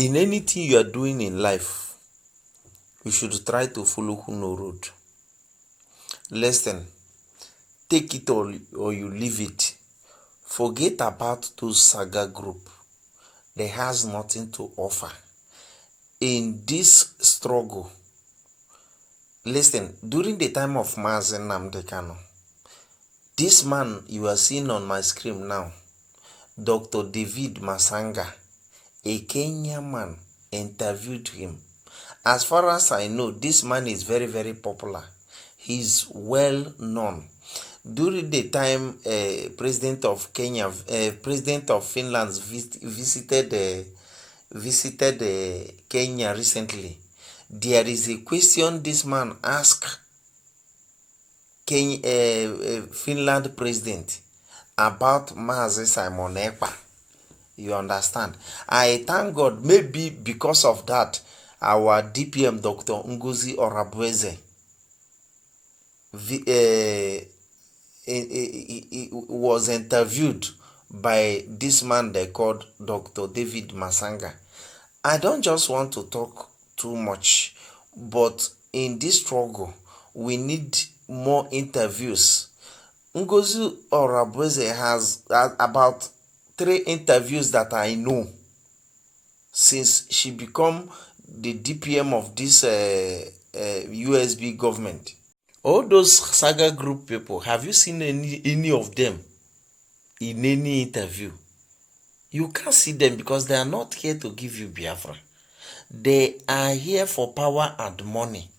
In anything you are doing in life, you should try to follow Huno road. Listen, take it or you leave it. Forget about those saga group. They has nothing to offer. In this struggle, listen, during the time of Mazen Namdekano, this man you are seeing on my screen now, Dr. David Masanga, a Kenyan man, interviewed him. As far as I know, this man is very, very popular. He's well known. During the time President of Kenya, President of Finland visited Kenya recently, there is a question this man asked Finland president about Mazi Simon Ekpa. You understand? I thank God, maybe because of that, our DPM Dr. Ngozi Orabueze was interviewed by this man they called Dr. David Masanga. I don't just want to talk too much, but in this struggle, we need more interviews. Ngozi Orabueze has about 3 interviews that I know since she become the DPM of this USB government. All those saga group people, have you seen any of them in any interview? You can't see them because they are not here to give you Biafra. They are here for power and money.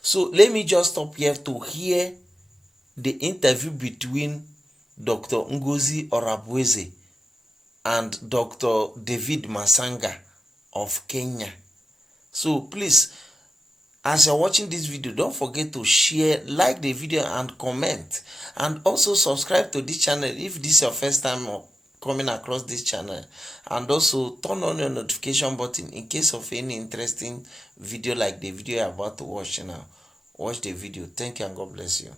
So let me just stop here to hear the interview between Dr. Ngozi Orabueze and Dr. David Masanga of Kenya. So please, as you're watching this video, don't forget to share, like the video and comment, and also subscribe to this channel if this is your first time coming across this channel, and also turn on your notification button in case of any interesting video like the video you're about to watch now. Watch the video. Thank you and God bless you.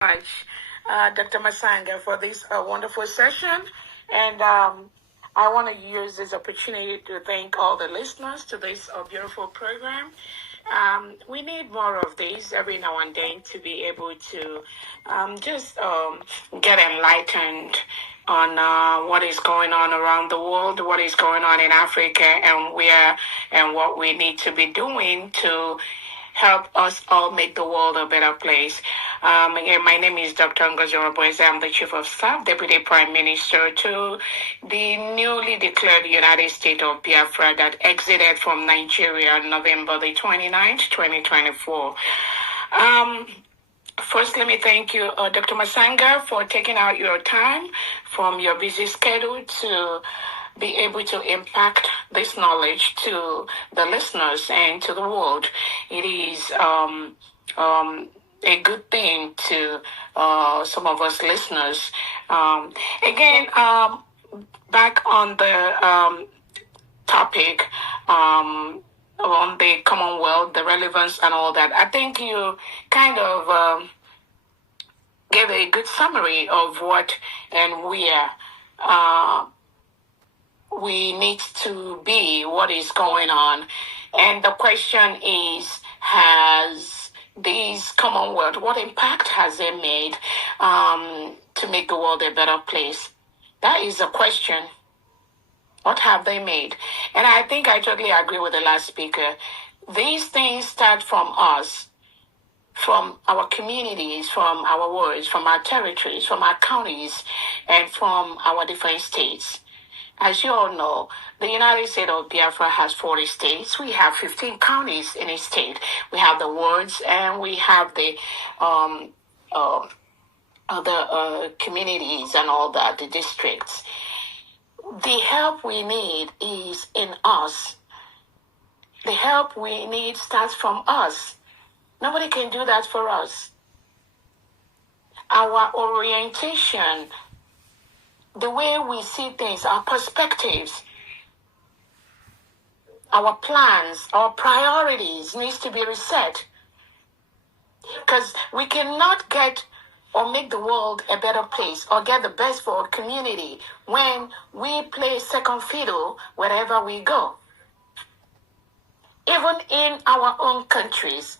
Dr. Masanga, for this wonderful session, and I want to use this opportunity to thank all the listeners to this beautiful program. We need more of these every now and then to be able to just get enlightened on what is going on around the world, what is going on in Africa, and where and what we need to be doing to help us all make the world a better place. Again, my name is Dr. Ngozi Orabueze. I'm the Chief of Staff, Deputy Prime Minister to the newly declared United States of Biafra that exited from Nigeria on November the 29th, 2024. First, let me thank you, Dr. Masanga, for taking out your time from your busy schedule to be able to impact this knowledge to the listeners and to the world. It is a good thing to some of us listeners. Again, back on the topic on the Commonwealth, the relevance and all that, I think you kind of gave a good summary of what and where we need to be, what is going on. And the question is, has these Commonwealth, what impact has they made to make the world a better place? That is a question. What have they made? And I think I totally agree with the last speaker. These things start from us, from our communities, from our wards, from our territories, from our counties, and from our different states. As you all know, the United States of Biafra has 40 states. We have 15 counties in a state. We have the wards and we have the other communities and all that, the districts. The help we need is in us. The help we need starts from us. Nobody can do that for us. Our orientation, the way we see things, our perspectives, our plans, our priorities needs to be reset. Because we cannot get or make the world a better place or get the best for our community when we play second fiddle wherever we go. Even in our own countries,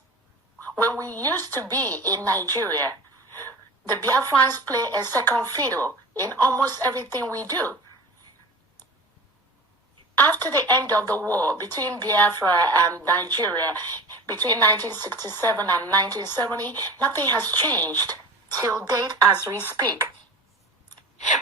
when we used to be in Nigeria, the Biafrans play a second fiddle in almost everything we do. After the end of the war between Biafra and Nigeria, between 1967 and 1970, nothing has changed till date as we speak.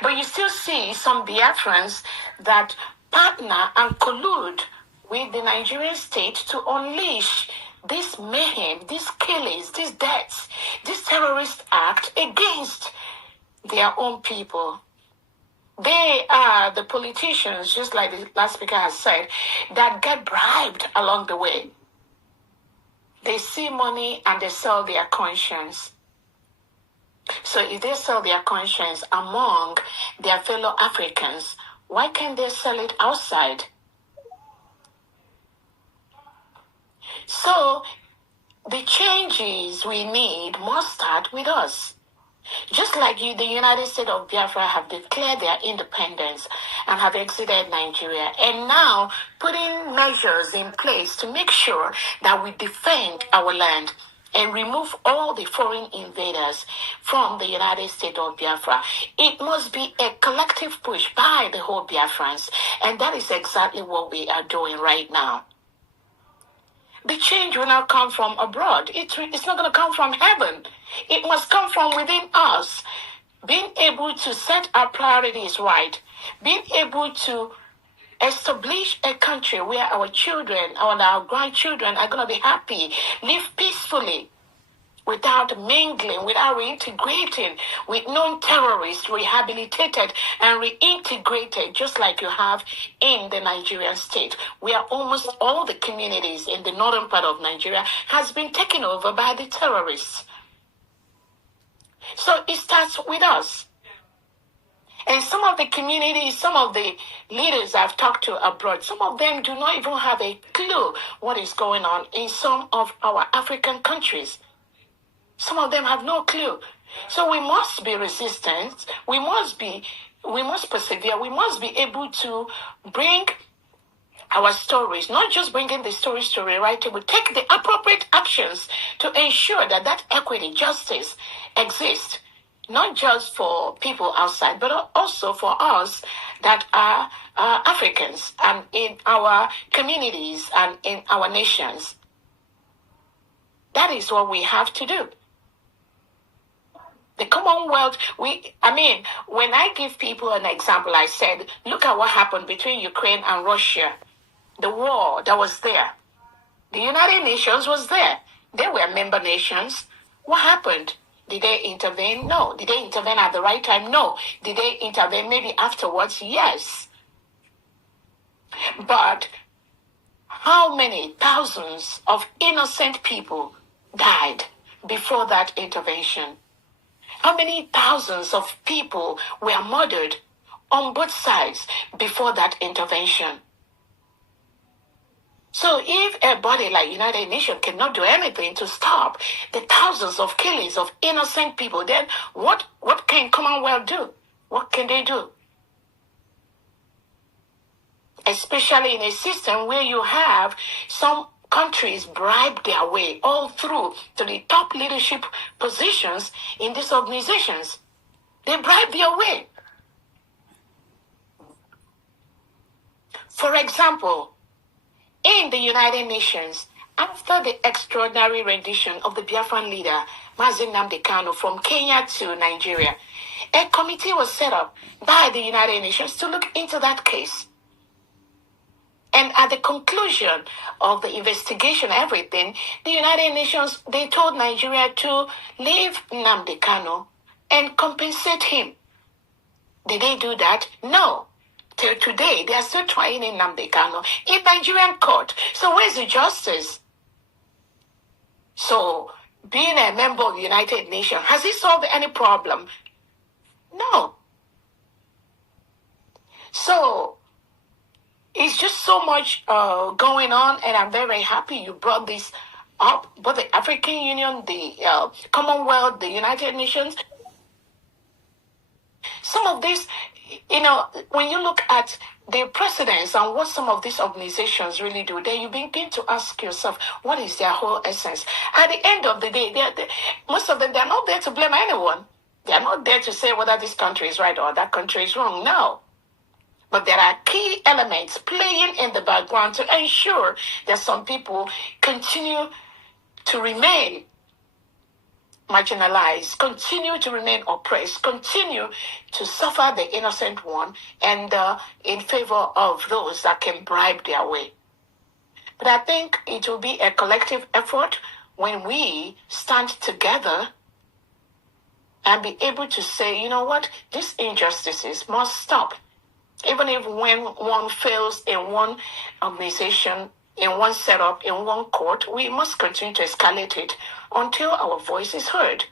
But you still see some Biafrans that partner and collude with the Nigerian state to unleash this mayhem, these killings, these deaths, this terrorist act against their own people. They are the politicians, just like the last speaker has said, that get bribed along the way. They see money and they sell their conscience. So if they sell their conscience among their fellow Africans, why can't they sell it outside? So the changes we need must start with us. Just like the United States of Biafra have declared their independence and have exited Nigeria, and now putting measures in place to make sure that we defend our land and remove all the foreign invaders from the United States of Biafra. It must be a collective push by the whole Biafrans, and that is exactly what we are doing right now. The change will not come from abroad. It's not going to come from heaven. It must come from within us. Being able to set our priorities right. Being able to establish a country where our children and our grandchildren are going to be happy, live peacefully, without mingling, without reintegrating with non-terrorists, rehabilitated and reintegrated, just like you have in the Nigerian state, where almost all the communities in the northern part of Nigeria has been taken over by the terrorists. So it starts with us. And some of the communities, some of the leaders I've talked to abroad, some of them do not even have a clue what is going on in some of our African countries. Some of them have no clue. So we must be resistant. We must persevere. We must be able to bring our stories, not just bringing the story right, but take the appropriate actions to ensure that equity, justice exists, not just for people outside, but also for us that are Africans and in our communities and in our nations. That is what we have to do. The Commonwealth, when I give people an example, I said, look at what happened between Ukraine and Russia. The war that was there. The United Nations was there. They were member nations. What happened? Did they intervene? No. Did they intervene at the right time? No. Did they intervene maybe afterwards? Yes. But how many thousands of innocent people died before that intervention? How many thousands of people were murdered on both sides before that intervention? So if a body like United Nations cannot do anything to stop the thousands of killings of innocent people, then what can Commonwealth do? What can they do? Especially in a system where you have some countries bribe their way all through to the top leadership positions in these organizations. They bribe their way. For example, in the United Nations, after the extraordinary rendition of the Biafran leader, Mazi Nnamdi Kanu, from Kenya to Nigeria, a committee was set up by the United Nations to look into that case. And at the conclusion of the investigation, everything, the United Nations, they told Nigeria to leave Nnamdi Kanu and compensate him. Did they do that? No. Till today, they are still trying in Nnamdi Kanu in Nigerian court. So where's the justice? So being a member of the United Nations, has it solved any problem? No. So it's just so much going on, and I'm very, very happy you brought this up. Both the African Union, the Commonwealth, the United Nations. Some of this, when you look at the precedents and what some of these organizations really do, then you begin to ask yourself, what is their whole essence? At the end of the day, most of them, they're not there to blame anyone. They're not there to say whether this country is right or that country is wrong. No. But there are key elements playing in the background to ensure that some people continue to remain marginalized, continue to remain oppressed, continue to suffer the innocent one, and in favor of those that can bribe their way. But I think it will be a collective effort when we stand together and be able to say, you know what, these injustices must stop. Even if when one fails in one organization, in one setup, in one court, we must continue to escalate it until our voice is heard.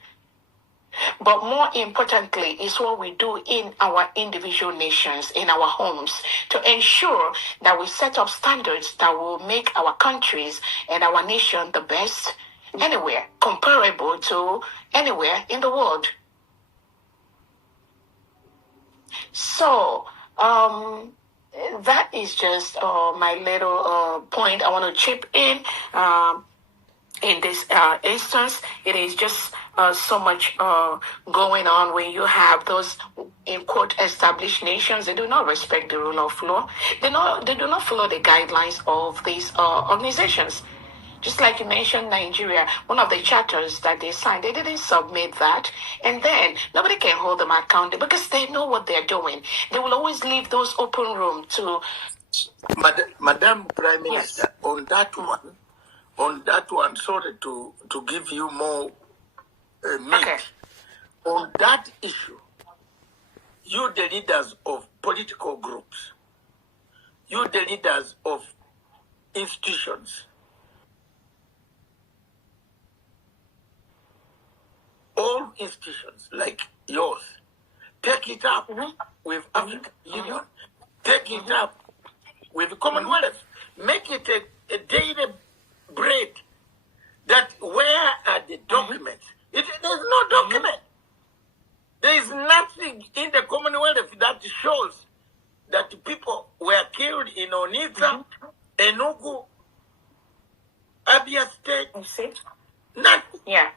But more importantly is what we do in our individual nations, in our homes, to ensure that we set up standards that will make our countries and our nation the best anywhere, comparable to anywhere in the world. So, that is just my little point I want to chip in this instance. It is just so much going on when you have those, in quote, established nations. They do not respect the rule of law. They do not follow the guidelines of these organizations. Just like you mentioned Nigeria, one of the charters that they signed, they didn't submit that. And then nobody can hold them accountable because they know what they're doing. They will always leave those open room to... Madam Prime Minister, yes. on that one, sorry to give you more meat. Okay. On that issue, you the leaders of political groups, you the leaders of institutions, all institutions like yours, take it up with African Union, take it up with the Commonwealth, make it a daily bread. That where are the documents? There's no document. There is nothing in the Commonwealth that shows that people were killed in Onitsha, Enugu, Abia State. Nothing. Yeah.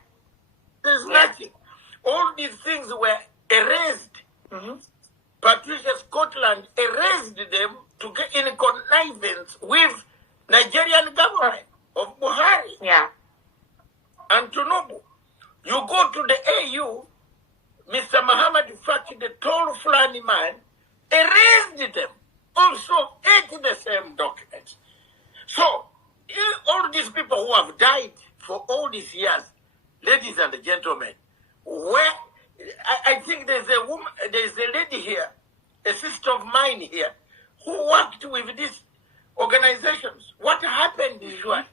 There's nothing. All these things were erased. Patricia Scotland erased them to get in connivance with Nigerian government of Buhari. Yeah. And Tinubu. You go to the AU, Mr. Muhammad Faki, the tall Fulani man, erased them. Also ate the same documents. So, all these people who have died for all these years, ladies and gentlemen, where I think there's a lady here, a sister of mine here, who worked with these organizations. What happened is what?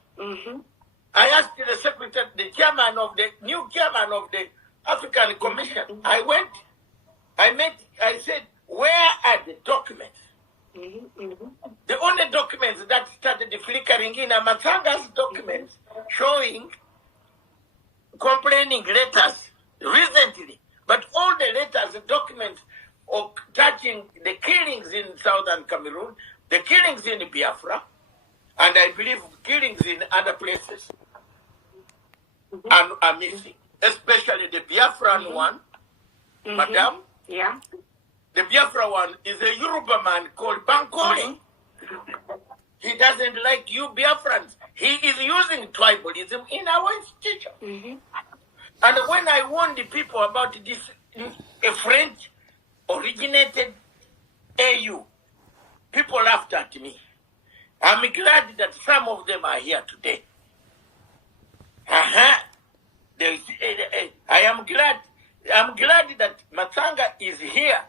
I asked the secretary, the new chairman of the African Commission. I said, where are the documents? The only documents that started flickering in are Matsanga's documents showing complaining letters recently, but all the letters, the documents of touching the killings in southern Cameroon, the killings in Biafra, and I believe killings in other places are missing, especially the Biafran one, madam. Yeah. The Biafra one is a Yoruba man called Bankole. He doesn't like you Biafrans. He is using tribalism in our institution. And when I warned the people about this, a French-originated AU, people laughed at me. I'm glad that some of them are here today. I'm glad that Matsanga is here.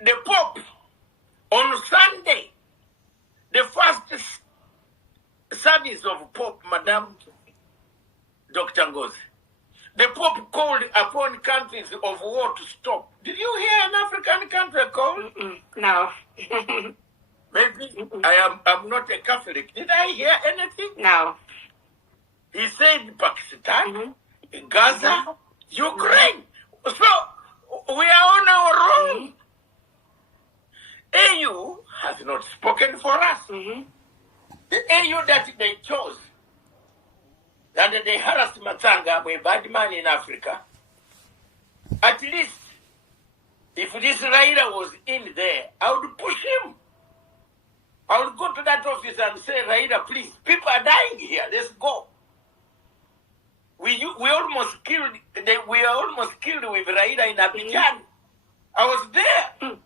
The Pope, on Sunday, the first service of Pope, Madam Dr. Ngozi, the Pope called upon countries of war to stop. Did you hear an African country call? No. Maybe I'm not a Catholic. Did I hear anything? No. He said Pakistan, Gaza, Ukraine. So we are on our own. AU has not spoken for us. The AU that they chose, that they harassed Matsanga, a bad man in Africa, at least if this Raila was in there, I would push him. I would go to that office and say, Raila, please, people are dying here. Let's go. We almost killed. We are almost killed with Raila in Abidjan. I was there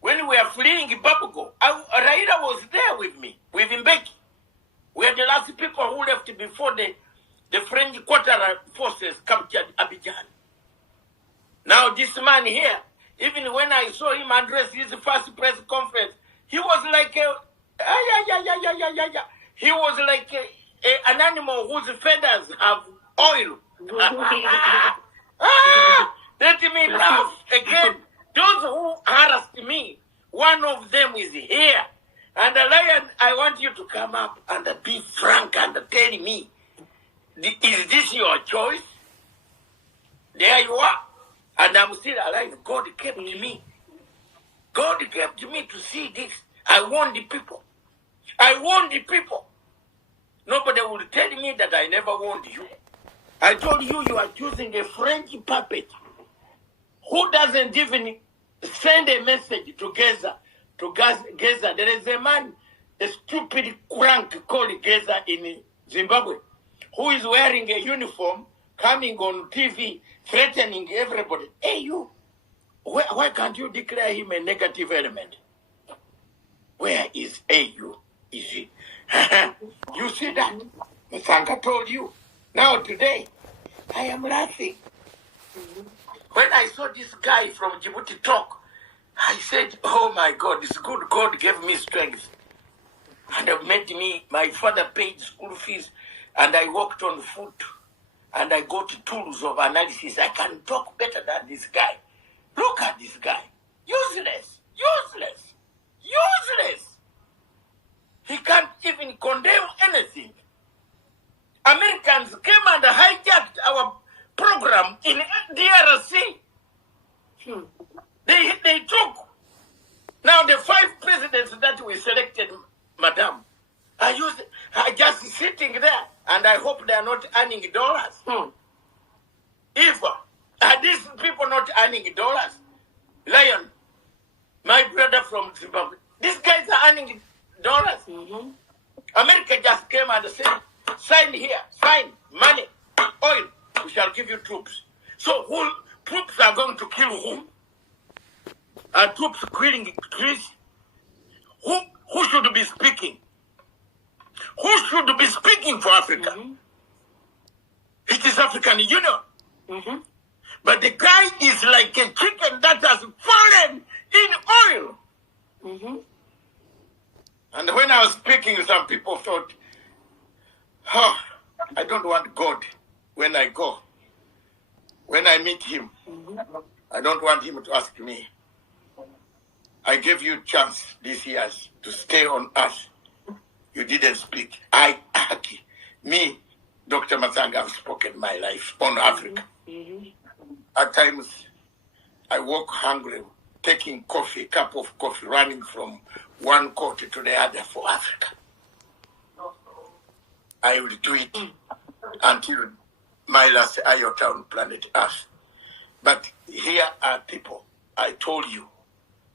when we were fleeing Babugo. Raila was there with me, with Mbeki. We are the last people who left before the French Quatara forces captured Abidjan. Now this man here, even when I saw him address his first press conference, he was like he was like an animal whose feathers have oil. Let me laugh again. Those who harassed me, one of them is here. And Lion, I want you to come up and be frank and tell me, is this your choice? There you are. And I'm still alive. God kept me. God kept me to see this. I warned the people. I warned the people. Nobody will tell me that I never warned you. I told you you are choosing a French puppet who doesn't even send a message to Gaza. There is a man, a stupid crank called Gaza in Zimbabwe, who is wearing a uniform, coming on TV, threatening everybody. Hey, you, why can't you declare him a negative element? Where is AU? Is he? You see that? Masanga told you. Now today, I am laughing. When I saw this guy from Djibouti talk, I said, oh my God, it's good. God gave me strength. And made me, my father paid school fees, and I worked on food, and I got tools of analysis. I can talk better than this guy. Look at this guy. Useless. Useless. Useless. He can't even condemn anything. Americans came and hijacked our program in DRC. They took. Now the 5 presidents that we selected, madam, are just sitting there, and I hope they are not earning dollars. If are these people not earning dollars? Lion, my brother from Zimbabwe, these guys are earning dollars. America just came and said, sign here, sign, money, oil, we shall give you troops. So who troops are going to kill whom? Are troops killing trees? Who should be speaking? Who should be speaking for Africa? It is African Union. But the guy is like a chicken that has fallen in oil. And when I was speaking, some people thought, oh, I don't want God when I go. When I meet him, I don't want him to ask me. I gave you a chance these years to stay on earth. You didn't speak. Me, Dr. Masanga, have spoken my life on Africa. At times, I walk hungry, taking coffee, cup of coffee, running from one court to the other for Africa. I will do it until my last iota on planet Earth. But here are people, I told you.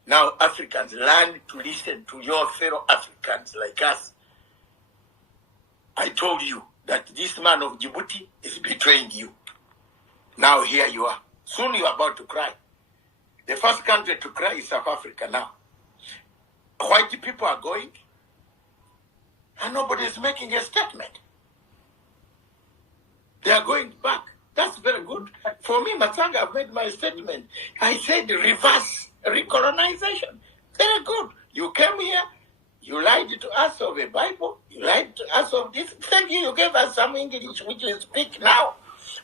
Now Africans, learn to listen to your fellow Africans like us. I told you that this man of Djibouti is betraying you. Now here you are. Soon you are about to cry. The first country to cry is South Africa now. White people are going, and nobody is making a statement. They are going back. That's very good. For me, Matsanga, I've made my statement. I said reverse recolonization. Very good. You came here, you lied to us of a Bible, you lied to us of this. Thank you, you gave us some English which we speak now.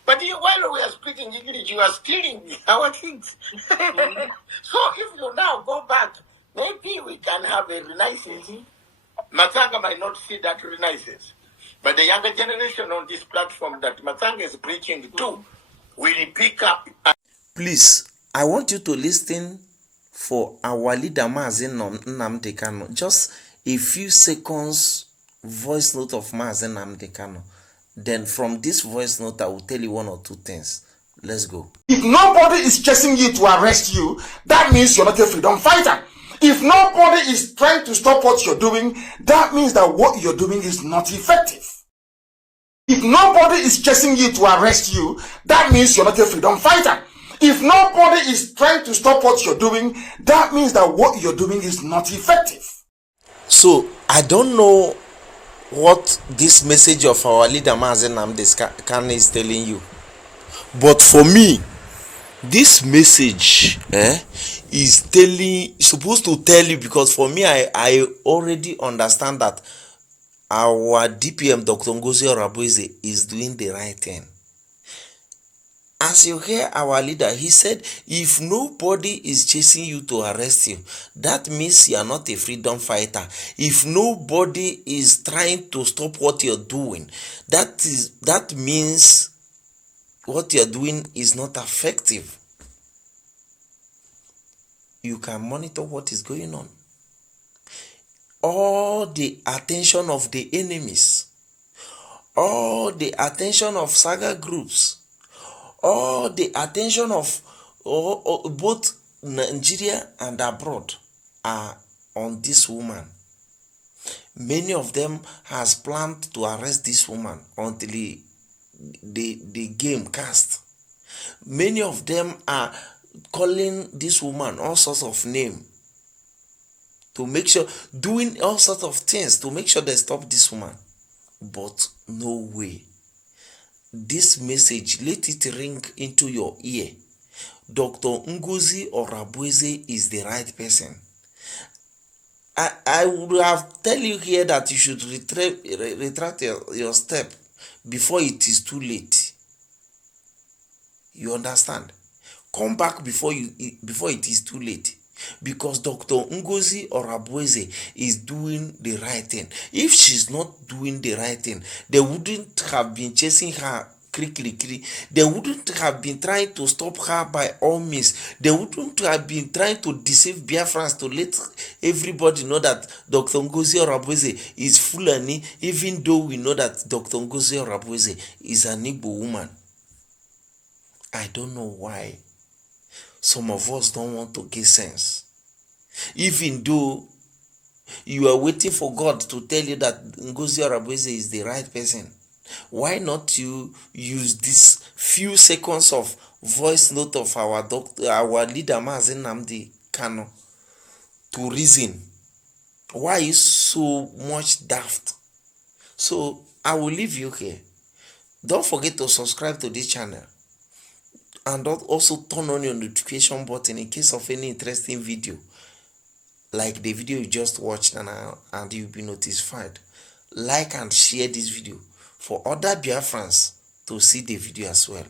But while we are speaking English, you are stealing our things. So if you now go back, maybe we can have a renaissance. Matsanga might not see that renaissance. But the younger generation on this platform that Matsanga is preaching to will pick up. Please, I want you to listen for our leader Mazen Nnamdi Kanu. Just a few seconds voice note of Mazen Nnamdi Kanu. Then from this voice note, I will tell you one or two things. Let's go. If nobody is chasing you to arrest you, that means you're not a freedom fighter. If nobody is trying to stop what you're doing, that means that what you're doing is not effective. If nobody is chasing you to arrest you, that means you're not a freedom fighter. If nobody is trying to stop what you're doing, that means that what you're doing is not effective. So, I don't know what this message of our leader Mazen Nnamdi Kanu is telling you. But for me, this message is supposed to tell you, because for me, I already understand that our DPM, Dr. Ngozi Orabueze, is doing the right thing. As you hear our leader, he said, if nobody is chasing you to arrest you, that means you are not a freedom fighter. If nobody is trying to stop what you're doing, that means what you're doing is not effective. You can monitor what is going on. All the attention of the enemies, all the attention of saga groups, all the attention of both Nigeria and abroad are on this woman. Many of them has planned to arrest this woman until the game cast. Many of them are calling this woman all sorts of names to make sure, doing all sorts of things to make sure they stop this woman. But no way. This message, let it ring into your ear. Dr. Ngozi Orabueze is the right person. I would have tell you here that you should retract your step before it is too late. You understand? Come back before it is too late. Because Dr. Ngozi Orabueze is doing the right thing. If she's not doing the right thing, they wouldn't have been chasing her quickly. They wouldn't have been trying to stop her by all means. They wouldn't have been trying to deceive Biafrans to let everybody know that Dr. Ngozi Orabueze is Fulani, even though we know that Dr. Ngozi Orabueze is an Igbo woman. I don't know why some of us don't want to get sense. Even though you are waiting for God to tell you that Ngozi Orabueze is the right person, why not you use this few seconds of voice note of our leader Mazen Nnamdi Kanu to reason? Why is so much daft? So I will leave you here. Don't forget to subscribe to this channel. And also turn on your notification button in case of any interesting video, like the video you just watched, and you'll be notified. Like and share this video for other Biafrans to see the video as well.